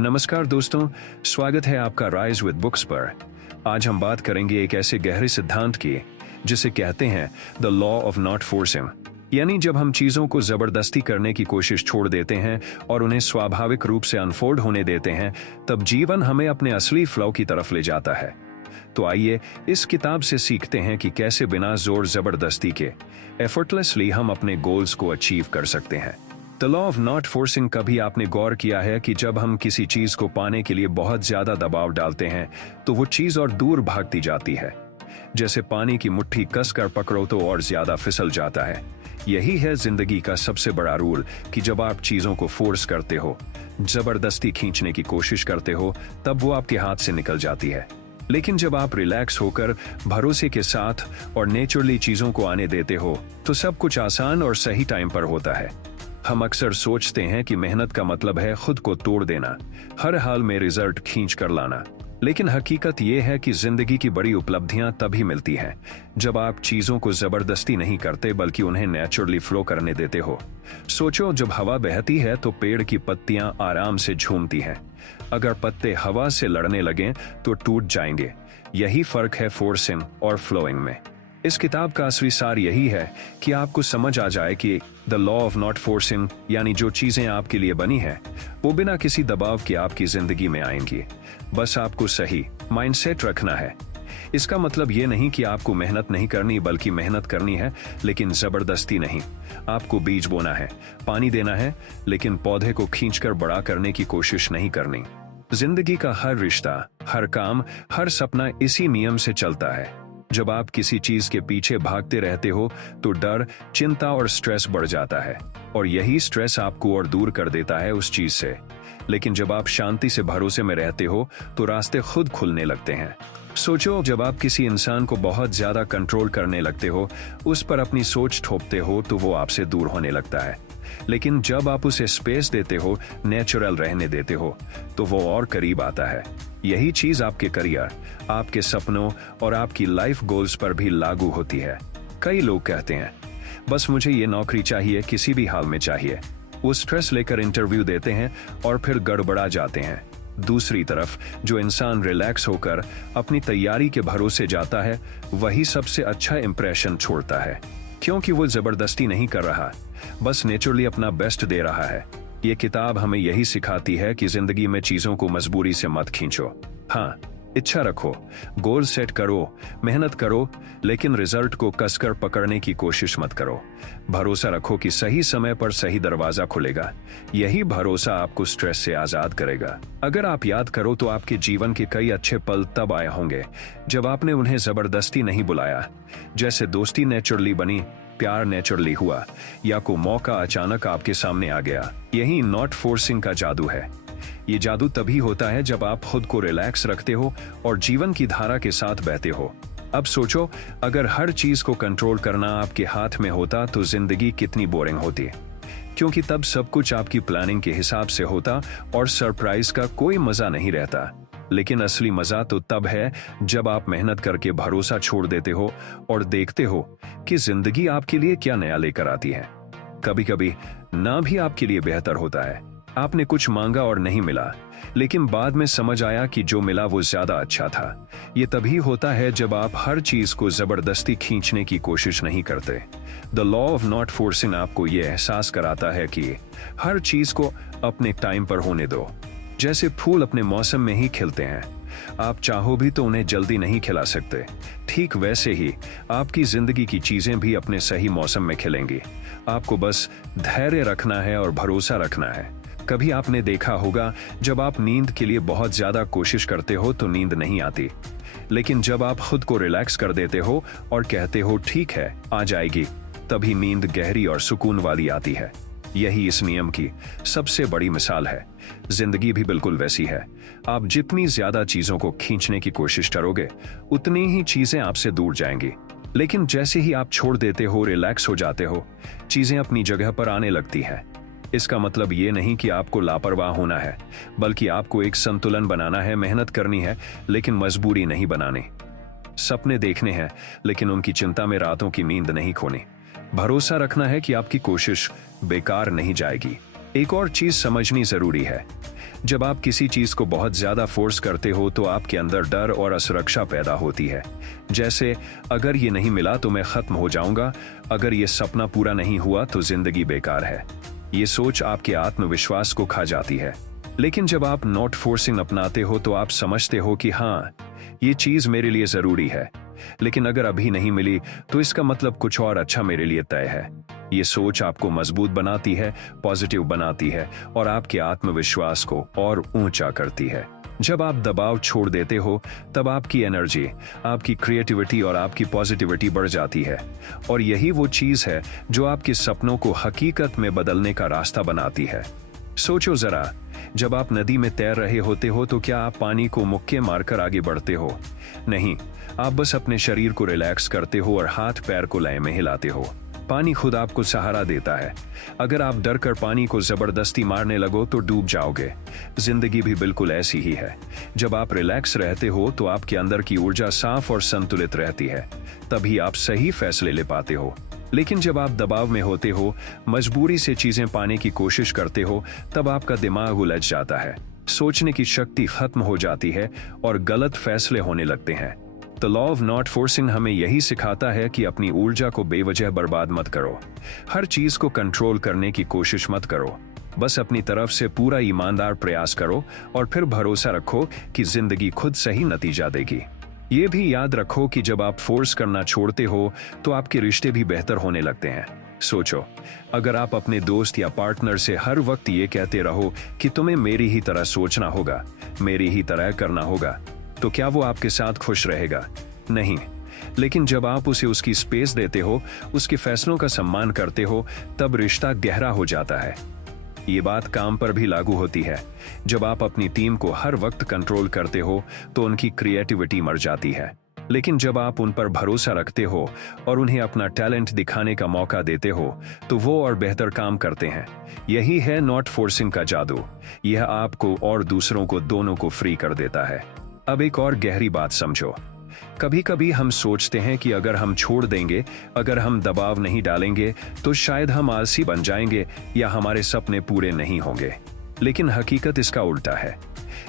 नमस्कार दोस्तों, स्वागत है आपका राइज विद बुक्स पर। आज हम बात करेंगे एक ऐसे गहरे सिद्धांत की जिसे कहते हैं the law of not forcing. यानी जब हम चीजों को जबरदस्ती करने की कोशिश छोड़ देते हैं और उन्हें स्वाभाविक रूप से अनफोल्ड होने देते हैं, तब जीवन हमें अपने असली फ्लो की तरफ ले जाता है। तो आइए इस किताब से सीखते हैं कि कैसे बिना जोर जबरदस्ती के एफर्टलेसली हम अपने गोल्स को अचीव कर सकते हैं। The law of not forcing. कभी आपने गौर किया है कि जब हम किसी चीज को पाने के लिए बहुत ज्यादा दबाव डालते हैं तो वो चीज और दूर भागती जाती है। जैसे पानी की मुट्ठी कसकर पकड़ो तो और ज्यादा फिसल जाता है। यही है जिंदगी का सबसे बड़ा रूल कि जब आप चीजों को फोर्स करते हो, जबरदस्ती खींचने की कोशिश करते हो, तब वो आपके हाथ से निकल जाती है। लेकिन जब आप रिलैक्स होकर भरोसे के साथ और नेचुरली चीजों को आने देते हो तो सब कुछ आसान और सही टाइम पर होता है। हम अक्सर सोचते हैं कि मेहनत का मतलब है खुद को तोड़ देना, हर हाल में रिजल्ट खींच कर लाना। लेकिन हकीकत यह है कि जिंदगी की बड़ी उपलब्धियां तभी मिलती हैं जब आप चीजों को जबरदस्ती नहीं करते बल्कि उन्हें नेचुरली फ्लो करने देते हो। सोचो, जब हवा बहती है तो पेड़ की पत्तियां आराम से झूमती हैं। अगर पत्ते हवा से लड़ने लगें तो टूट जाएंगे। यही फर्क है फोर्सिंग और फ्लोइंग में। इस किताब का असली सार यही है कि आपको समझ आ जाए कि the law of not forcing, यानी जो चीजें आपके लिए बनी हैं वो बिना किसी दबाव के आपकी जिंदगी में आएंगी। बस आपको सही माइंडसेट रखना है। इसका मतलब ये नहीं कि आपको मेहनत नहीं करनी, बल्कि मेहनत करनी है लेकिन जबरदस्ती नहीं। आपको बीज बोना है, पानी देना है, लेकिन पौधे को खींचकर बड़ा करने की कोशिश नहीं करनी। जिंदगी का हर रिश्ता, हर काम, हर सपना इसी नियम से चलता है। जब आप किसी चीज के पीछे भागते रहते हो तो डर, चिंता और स्ट्रेस बढ़ जाता है, और यही स्ट्रेस आपको और दूर कर देता है उस चीज से। लेकिन जब आप शांति से भरोसे में रहते हो तो रास्ते खुद खुलने लगते हैं। सोचो, जब आप किसी इंसान को बहुत ज्यादा कंट्रोल करने लगते हो, उस पर अपनी सोच थोपते हो, तो वो आपसे दूर होने लगता है। लेकिन जब आप उसे स्पेस देते हो, नेचुरल रहने देते हो, तो वो और करीब आता है। यही चीज आपके करियर, आपके सपनों और आपकी लाइफ गोल्स पर भी लागू होती है। कई लोग कहते हैं बस मुझे ये नौकरी चाहिए, किसी भी हाल में चाहिए। वो स्ट्रेस लेकर इंटरव्यू देते हैं और फिर गड़बड़ा जाते हैं। दूसरी तरफ जो इंसान रिलैक्स होकर अपनी तैयारी के भरोसे जाता है, वही सबसे अच्छा इंप्रेशन छोड़ता है, क्योंकि वो जबरदस्ती नहीं कर रहा, बस नेचुरली अपना बेस्ट दे रहा है। ये किताब हमें यही सिखाती है कि जिंदगी में चीजों को मजबूरी से मत खींचो। हाँ, इच्छा रखो, गोल सेट करो, मेहनत करो, लेकिन रिजल्ट को कसकर पकड़ने की कोशिश मत करो। भरोसा रखो कि सही समय पर सही दरवाजा खुलेगा। यही भरोसा आपको स्ट्रेस से आजाद करेगा। अगर आप याद करो तो आपके जीवन के कई अच्छे पल तब आए होंगे जब आपने उन्हें जबरदस्ती नहीं बुलाया। जैसे दोस्ती नेचुरली बनी, प्यार नेचुरली हुआ, या कोई मौका अचानक आपके सामने आ गया। यही नॉट फोर्सिंग का जादू है। ये जादू तभी होता है जब आप खुद को रिलैक्स रखते हो और जीवन की धारा के साथ बहते हो। अब सोचो, अगर हर चीज को कंट्रोल करना आपके हाथ में होता तो जिंदगी कितनी बोरिंग होती, क्योंकि तब सब कुछ आपकी प्लानिंग के हिसाब से होता और सरप्राइज का कोई मजा नहीं रहता। लेकिन असली मजा तो तब है जब आप मेहनत करके भरोसा छोड़ देते हो और देखते हो कि जिंदगी आपके लिए क्या नया लेकर आती है। कभी कभी ना भी आपके लिए बेहतर होता है। आपने कुछ मांगा और नहीं मिला, लेकिन बाद में समझ आया कि जो मिला वो ज्यादा अच्छा था। ये तभी होता है जब आप हर चीज को जबरदस्ती खींचने की कोशिश नहीं करते। The law of not forcing आपको ये एहसास कराता है कि हर चीज को अपने टाइम पर होने दो। जैसे फूल अपने मौसम में ही खिलते हैं, आप चाहो भी तो उन्हें जल्दी नहीं खिला सकते। ठीक वैसे ही आपकी जिंदगी की चीजें भी अपने सही मौसम में खिलेंगी। आपको बस धैर्य रखना है और भरोसा रखना है। कभी आपने देखा होगा, जब आप नींद के लिए बहुत ज्यादा कोशिश करते हो तो नींद नहीं आती, लेकिन जब आप खुद को रिलैक्स कर देते हो और कहते हो ठीक है, आ जाएगी, तभी नींद गहरी और सुकून वाली आती है। यही इस नियम की सबसे बड़ी मिसाल है। जिंदगी भी बिल्कुल वैसी है। आप जितनी ज्यादा चीजों को खींचने की कोशिश करोगे, उतनी ही चीजें आपसे दूर जाएंगी। लेकिन जैसे ही आप छोड़ देते हो, रिलैक्स हो जाते हो, चीजें अपनी जगह पर आने लगती हैं। इसका मतलब ये नहीं कि आपको लापरवाह होना है, बल्कि आपको एक संतुलन बनाना है। मेहनत करनी है लेकिन मजबूरी नहीं बनानी। सपने देखने हैं लेकिन उनकी चिंता में रातों की नींद नहीं खोनी। भरोसा रखना है कि आपकी कोशिश बेकार नहीं जाएगी। एक और चीज समझनी जरूरी है, जब आप किसी चीज को बहुत ज्यादा फोर्स करते हो तो आपके अंदर डर और असुरक्षा पैदा होती है। जैसे, अगर ये नहीं मिला तो मैं खत्म हो जाऊंगा, अगर ये सपना पूरा नहीं हुआ तो जिंदगी बेकार है। ये सोच आपके आत्मविश्वास को खा जाती है। लेकिन जब आप नॉट फोर्सिंग अपनाते हो तो आप समझते हो कि हाँ, ये चीज मेरे लिए जरूरी है, लेकिन अगर अभी नहीं मिली तो इसका मतलब कुछ और अच्छा मेरे लिए तय है। ये सोच आपको मजबूत बनाती है, पॉजिटिव बनाती है और आपके आत्मविश्वास को और ऊंचा करती है। जब आप दबाव छोड़ देते हो तब आपकी एनर्जी, आपकी क्रिएटिविटी और आपकी पॉजिटिविटी बढ़ जाती है, और यही वो चीज है जो आपके सपनों को हकीकत में बदलने का रास्ता बनाती है। सोचो जरा, जब आप नदी में तैर रहे होते हो तो क्या आप पानी को मुक्के मारकर आगे बढ़ते हो? नहीं, आप बस अपने शरीर को रिलैक्स करते हो और हाथ पैर को लय में हिलाते हो। पानी खुद आपको सहारा देता है। अगर आप डर कर पानी को जबरदस्ती मारने लगो तो डूब जाओगे। जिंदगी भी बिल्कुल ऐसी ही है। जब आप रिलैक्स रहते हो तो आपके अंदर की ऊर्जा साफ और संतुलित रहती है, तभी आप सही फैसले ले पाते हो। लेकिन जब आप दबाव में होते हो, मजबूरी से चीजें पाने की कोशिश करते हो, तब आपका दिमाग उलझ जाता है, सोचने की शक्ति खत्म हो जाती है और गलत फैसले होने लगते हैं। The law of not forcing हमें यही सिखाता है कि अपनी ऊर्जा को बेवजह बर्बाद मत करो। हर चीज को कंट्रोल करने की कोशिश मत करो। बस अपनी तरफ से पूरा ईमानदार प्रयास करो और फिर भरोसा रखो कि जिंदगी खुद सही नतीजा देगी। ये भी याद रखो कि जब आप फोर्स करना छोड़ते हो तो आपके रिश्ते भी बेहतर होने लगते हैं। सोचो, अगर आप अपने दोस्त या पार्टनर से हर वक्त ये कहते रहो कि तुम्हें मेरी ही तरह सोचना होगा, मेरी ही तरह करना होगा, तो क्या वो आपके साथ खुश रहेगा? नहीं। लेकिन जब आप उसे उसकी स्पेस देते हो, उसके फैसलों का सम्मान करते हो, तब रिश्ता गहरा हो जाता है। ये बात काम पर भी लागू होती है। जब आप अपनी टीम को हर वक्त कंट्रोल करते हो तो उनकी क्रिएटिविटी मर जाती है। लेकिन जब आप उन पर भरोसा रखते हो और उन्हें अपना टैलेंट दिखाने का मौका देते हो तो वो और बेहतर काम करते हैं। यही है नॉट फोर्सिंग का जादू। यह आपको और दूसरों को दोनों को फ्री कर देता है। अब एक और गहरी बात समझो। कभी कभी हम सोचते हैं कि अगर हम छोड़ देंगे, अगर हम दबाव नहीं डालेंगे तो शायद हम आलसी बन जाएंगे या हमारे सपने पूरे नहीं होंगे। लेकिन हकीकत इसका उल्टा है।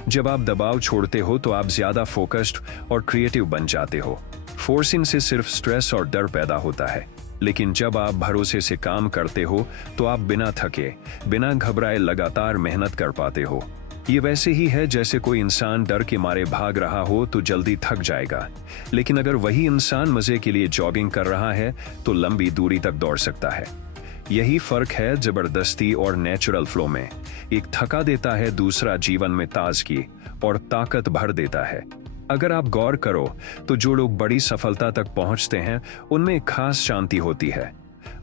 जब आप दबाव छोड़ते हो तो आप ज्यादा फोकस्ड और क्रिएटिव बन जाते हो। फोर्सिंग से सिर्फ स्ट्रेस और डर पैदा होता है, लेकिन जब आप भरोसे से काम करते हो तो आप बिना थके, बिना घबराए लगातार मेहनत कर पाते हो। ये वैसे ही है जैसे कोई इंसान डर के मारे भाग रहा हो तो जल्दी थक जाएगा, लेकिन अगर वही इंसान मजे के लिए जॉगिंग कर रहा है तो लंबी दूरी तक दौड़ सकता है। यही फर्क है जबरदस्ती और नेचुरल फ्लो में। एक थका देता है, दूसरा जीवन में ताजगी और ताकत भर देता है। अगर आप गौर करो तो जो लोग बड़ी सफलता तक पहुंचते हैं उनमें एक खास शांति होती है।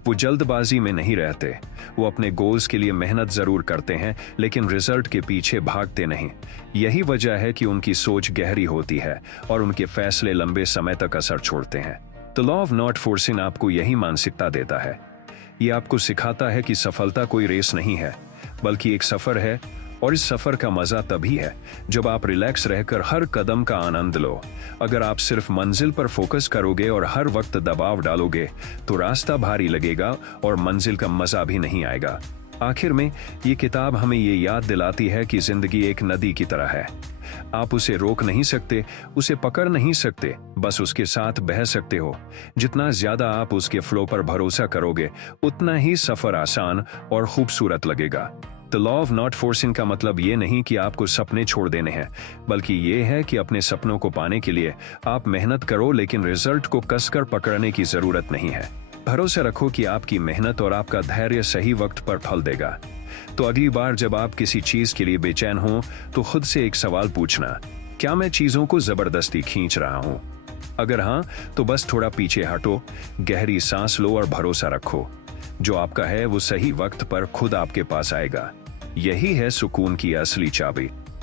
वो जल्दबाजी में नहीं रहते। वो अपने गोल्स के लिए मेहनत जरूर करते हैं, लेकिन रिजल्ट के पीछे भागते नहीं। यही वजह है कि उनकी सोच गहरी होती है और उनके फैसले लंबे समय तक असर छोड़ते हैं। The law of not forcing आपको यही मानसिकता देता है। ये आपको सिखाता है कि सफलता कोई रेस नहीं है, बल्कि एक सफर है, और इस सफर का मजा तभी है जब आप रिलैक्स रहकर हर कदम का आनंद लो। अगर आप सिर्फ मंजिल पर फोकस करोगे और हर वक्त दबाव डालोगे तो रास्ता भारी लगेगा और मंजिल का मजा भी नहीं आएगा। आखिर में ये किताब हमें ये याद दिलाती है कि जिंदगी एक नदी की तरह है। आप उसे रोक नहीं सकते, उसे पकड़ नहीं सकते, बस उसके साथ बह सकते हो। जितना ज्यादा आप उसके फ्लो पर भरोसा करोगे उतना ही सफर आसान और खूबसूरत लगेगा। The law of not forcing का मतलब ये नहीं कि आपको सपने छोड़ देने हैं, बल्कि ये है कि अपने सपनों को पाने के लिए आप मेहनत करो, लेकिन रिजल्ट को कसकर पकड़ने की जरूरत नहीं है। भरोसा रखो कि आपकी मेहनत और आपका धैर्य सही वक्त पर फल देगा। तो अगली बार जब आप किसी चीज के लिए बेचैन हो तो खुद से एक सवाल पूछना, क्या मैं चीजों को जबरदस्ती खींच रहा हूं? अगर हाँ, तो बस थोड़ा पीछे हटो, गहरी सांस लो और भरोसा रखो। जो आपका है वो सही वक्त पर खुद आपके पास आएगा। यही है सुकून की असली चाबी।